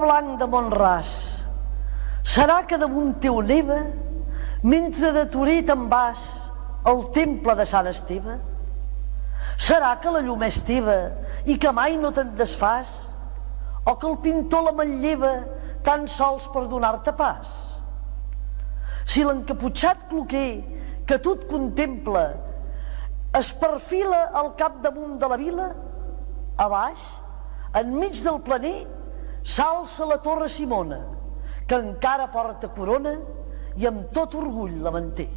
blanc de Mont-ras, serà que damunt teu neva, mentre de Torí te'n vas al temple de Sant Esteve? Serà que la llum és teva i que mai no te'n desfàs? O que el pintor la manlleva tan sols per donar-te pas? Si l'encaputxat cloquer que tu et contempla es perfila al capdamunt de la vila, a baix, enmig del planer, s'alça la Torre Simona, que encara porta corona i amb tot orgull la manté.